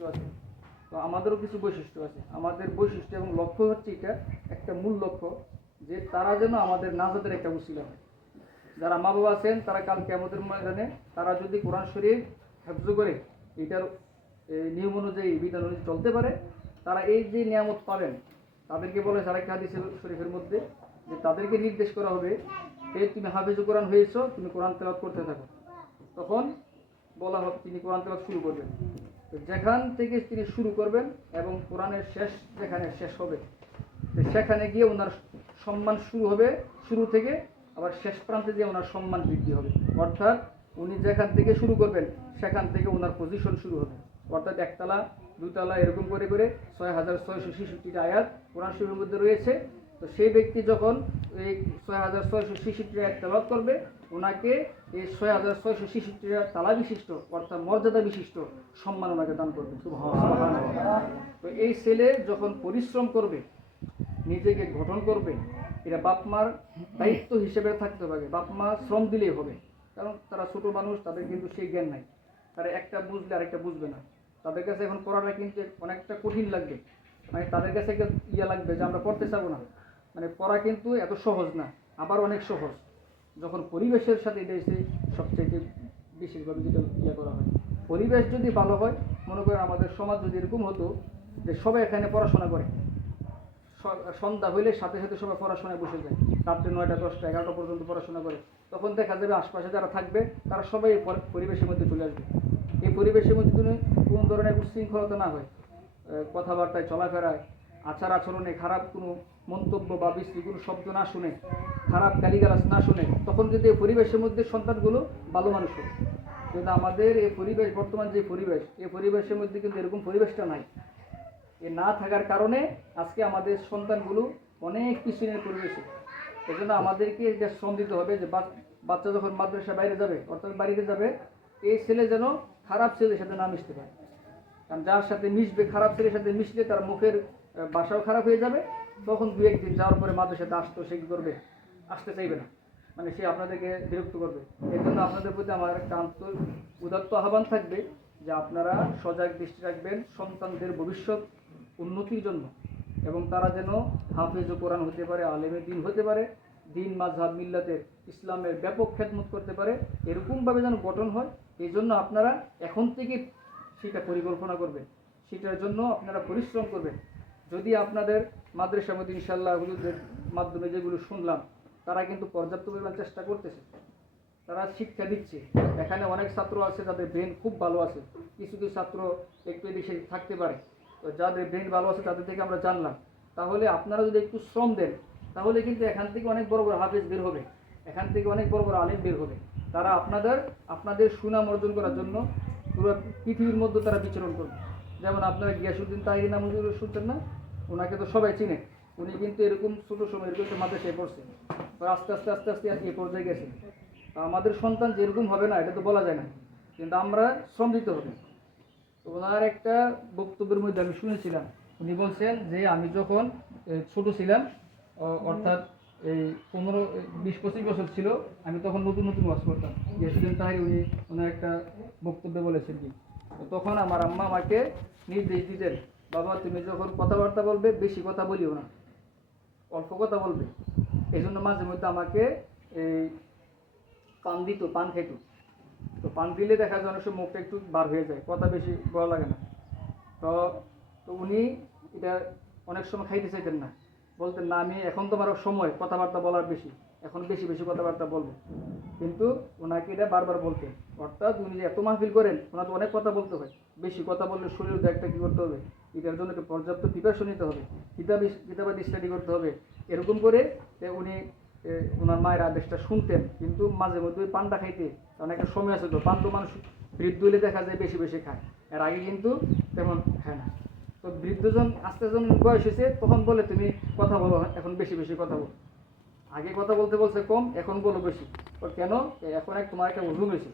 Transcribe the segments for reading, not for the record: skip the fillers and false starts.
বৈশিষ্ট্য আছে। তো আমাদেরও কিছু বৈশিষ্ট্য আছে। আমাদের বৈশিষ্ট্য এবং লক্ষ্য হচ্ছে এটা একটা মূল লক্ষ্য, যে তারা যেন আমাদের নাজাতের একটা উসিলা হয়। যারা মা বাবা আছেন তারা কাল কিয়ামতের ময়দানে তারা যদি কোরআন শরীফ হিফজ করে এটার নিয়ম অনুযায়ী বিধান অনুযায়ী চলতে পারে, তারা এই যে নিয়ামত পাবেন। তাদেরকে বলে যারা একটা হাদিস শরীফের মধ্যে যে তাদেরকে নির্দেশ করা হবে যে তুমি হাফেজ কোরআন হয়েছো, তুমি কোরআন তেলাওয়াত করতে থাকো। তখন বলা হবে তিনি কোরআন তেলাওয়াত শুরু করবেন। তো যেখান থেকে তিনি শুরু করবেন এবং কোরআনের শেষ যেখানে শেষ হবে, তো সেখানে গিয়ে ওনার সম্মান শুরু হবে শুরু থেকে, আবার শেষ প্রান্তে গিয়ে ওনার সম্মান বৃদ্ধি হবে। অর্থাৎ উনি যেখান থেকে শুরু করবেন সেখান থেকে ওনার পজিশন শুরু হবে। অর্থাৎ একতলা দুতলা এরকম করে করে 6666টা আয়াত কোরআন শরীফের মধ্যে রয়েছে। তো সেই ব্যক্তি যখন এই 6666টা আয়াত তেলাওয়াত করবে, ওনাকে এই 6666টা তালা বিশিষ্ট অর্থাৎ মর্যাদা বিশিষ্ট সম্মান ওনাকে দান করবে। তো এই ছেলে যখন পরিশ্রম করবে, নিজেকে গঠন করবে, এটা বাপ মার দায়িত্ব হিসেবে থাকতে হবে। বাপ মা শ্রম দিলেই হবে, কারণ তারা ছোট মানুষ, তাদের কিন্তু সেই জ্ঞান নাই। তারা একটা বুঝলে আরেকটা বুঝবে না। তাদের কাছে এখন পড়াটা কিন্তু অনেকটা কঠিন লাগবে, মানে তাদের কাছে একটা লাগবে যে আমরা পড়তে চাবো না। মানে পড়া কিন্তু এত সহজ না, আবার অনেক সহজ যখন পরিবেশের সাথে এটা এসে সবচেয়ে বিশেষভাবে যেটা করা হয়। পরিবেশ যদি ভালো হয়, মনে করেন আমাদের সমাজ যদি এরকম হতো যে সবাই এখানে পড়াশোনা করে, সন্ধ্যা হইলে সাথে সাথে সবাই পড়াশোনায় বসে যায়, রাত্রে 9টা 10টা 11টা পর্যন্ত পড়াশোনা করে, তখন দেখা যাবে আশপাশে যারা থাকবে তারা সবাই এই পরিবেশের মধ্যে চলে আসবে। এই পরিবেশের মধ্যে যদি কোনো ধরনের উচ্ছৃঙ্খলতা না হয়, কথাবার্তায় চলাফেরায় আচার আচরণে খারাপ কোনো মন্তব্য বা বিশ্রী কোনো শব্দ না শুনে, খারাপ গালিগালাজ না শুনে, তখন যদি এই পরিবেশের মধ্যে সন্তানগুলো ভালো মানুষ হবে। কিন্তু আমাদের এই পরিবেশ, বর্তমান যে পরিবেশ, এই পরিবেশের মধ্যে কিন্তু এরকম পরিবেশটা নাই। এ না থাকার কারণে আজকে আমাদের সন্তানগুলো অনেক পিছনের পরিবেশে। এই জন্য আমাদেরকে এটা শ্রম দিতে হবে যে বাচ্চা যখন মাদ্রাসা বাইরে যাবে অর্থাৎ বাড়িতে যাবে, এই ছেলে যেন খারাপ ছেলের সাথে না মিশতে পারে। কারণ যার সাথে মিশবে, খারাপ ছেলের সাথে মিশলে তার মুখের ভাষাও খারাপ হয়ে যাবে। তখন দু একদিন যাওয়ার পরে মাদ্রাসাতে সে কী করবে, আসতে চাইবে না, মানে সে আপনাদেরকে বিরক্ত করবে। এই জন্য আপনাদের প্রতি আমার একটা উদাত্ত আহ্বান থাকবে যে আপনারা সজাগ দৃষ্টি রাখবেন সন্তানদের ভবিষ্যৎ উন্নতির জন্য, এবং তারা যেন হাফেজ কোরআন হতে পারে, আলেমে দিন হতে পারে, দিন মাযহাব মিল্লাতের ইসলামের ব্যাপক খেদমত করতে পারে, এরকমভাবে যেন গঠন হয়। এই জন্য আপনারা এখন থেকে সেটা পরিকল্পনা করবেন, সেটার জন্য আপনারা পরিশ্রম করবেন। যদি আপনাদের মাদ্রাসার মধ্যে ইনশাআল্লাহ হুজুরদের মাধ্যমে যেগুলো শুনলাম, তারা কিন্তু পর্যাপ্ত পরিমাণ চেষ্টা করতেছে, তারা শিক্ষা দিচ্ছে। এখানে অনেক ছাত্র আছে যাদের ব্রেন খুব ভালো আছে, কিছু কিছু ছাত্র একটু এদিকে থাকতে পারে। তো যাদের ব্রেন ভালো আছে তাদের থেকে আমরা জানলাম। তাহলে আপনারা যদি একটু শ্রম দেন, তাহলে কিন্তু এখান থেকে অনেক বড় বড় হাফেজ বের হবে, এখান থেকে অনেক বড় বড় আলেম বের হবে। তারা আপনাদের সুনাম অর্জন করার জন্য পুরো পৃথিবীর মধ্যে তারা বিচরণ করবে। যেমন আপনারা গিয়াসউদ্দিন তাহিরি নাম শুনছেন না, ওনাকে তো সবাই চিনে। উনি কিন্তু এরকম ছোটো সময় এরকম একটা মাদ্রাসায় পড়ছে, আস্তে আস্তে আস্তে আস্তে এই পর্যায়ে গেছে। আমাদের সন্তান যেরকম হবে না এটা তো বলা যায় না, কিন্তু আমরা শ্রম দিতে হবে। তো ওনার একটা বক্তব্যের মধ্যে আমি শুনেছিলাম, উনি বলছেন যে আমি যখন ছোট ছিলাম, অর্থাৎ এই 15-20-25 বছর ছিল, আমি তখন নতুন নতুন ওয়াজ করতাম। গিয়াসউদ্দিন তাহিরি উনি ওনার একটা বক্তব্যে বলেছেন কি, তখন আমার আম্মা আমাকে নির্দেশ দিতেন, বাবা তুমি যখন কথাবার্তা বলবে বেশি কথা বলিও না, অল্প কথা বলবে। এই জন্য মাঝে মধ্যে আমাকে এই পান দিত, পান খাইতো। তো পান দিলে দেখা যায় অনেক সময় মুখটা একটু বার হয়ে যায়, কথা বেশি বলা লাগে না। তো উনি এটা অনেক সময় খাইতে চাইতেন না, বলতেন না আমি এখন তো আমার সময় কথাবার্তা বলার বেশি, এখন বেশি বেশি কথাবার্তা বলবো। কিন্তু ওনাকে এটা বারবার বলতেন। অর্থাৎ উনি যে এত মাহফিল করেন, ওনার তো অনেক কথা বলতে হয়, বেশি কথা বললে শরীর একটা কী করতে হবে, এটার জন্য পর্যাপ্ত প্রিপারেশন নিতে হবে, কিতাবাদি স্টাডি করতে হবে। এরকম করে উনি ওনার মায়ের আদেশটা শুনতেন, কিন্তু মাঝে মধ্যে ওই পানটা খাইতে, কারণ একটা সময় আছে তো, পান তো মানুষ বৃদ্ধ হলে দেখা যায় বেশি বেশি খায়, এর আগে কিন্তু তেমন খায় না। তো বৃদ্ধজন আস্তে যখন বয়স হয়েছে তখন বলে তুমি কথা বলো, এখন বেশি বেশি কথা বলো। আগে কথা বলতে বলছে কম, এখন বলো বেশি। কেন? এখন তোমার একটা ওজন হয়েছে,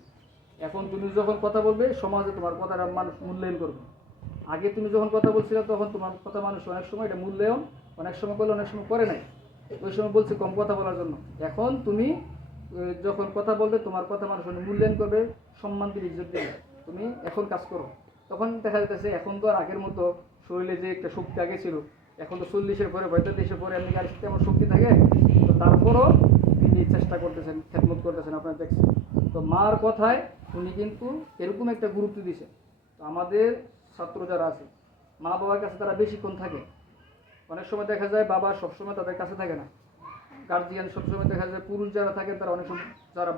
এখন তুমি যখন কথা বলবে সমাজে তোমার কথাটা মানুষ মূল্যায়ন করবে। আগে তুমি যখন কথা বলছিলে তখন তোমার কথা মানুষ অনেক সময় এটা মূল্যায়ন অনেক সময় করলে অনেক সময় করে নাই, ওই সময় বলছে কম কথা বলার জন্য। এখন তুমি যখন কথা বলবে তোমার কথা মানুষ মূল্যায়ন করবে, সম্মান দিবে, ইজ্জত দেবে। তুমি এখন কাজ করো, তখন দেখা যাচ্ছে এখন তো আর আগের মতো শরীরে যে একটা শক্তি আগে ছিল, এখন তো 40-এর পরে 45-এর পরে এমনি আর তেমন শক্তি থাকে। তো তারপরও তিনি চেষ্টা করতেছেন, খেদমত করতেছেন, আপনারা দেখছেন। তো মার কথায় উনি কিন্তু এরকম একটা গুরুত্ব দিয়েছেন। তো আমাদের ছাত্র যারা আছে, মা বাবার কাছে তারা বেশিক্ষণ থাকে। অনেক সময় দেখা যায় বাবা সবসময় তাদের কাছে থাকে না, গার্জিয়ান সবসময় দেখা যায় পুরুষ যারা থাকেন তারা অনেক সময় যারা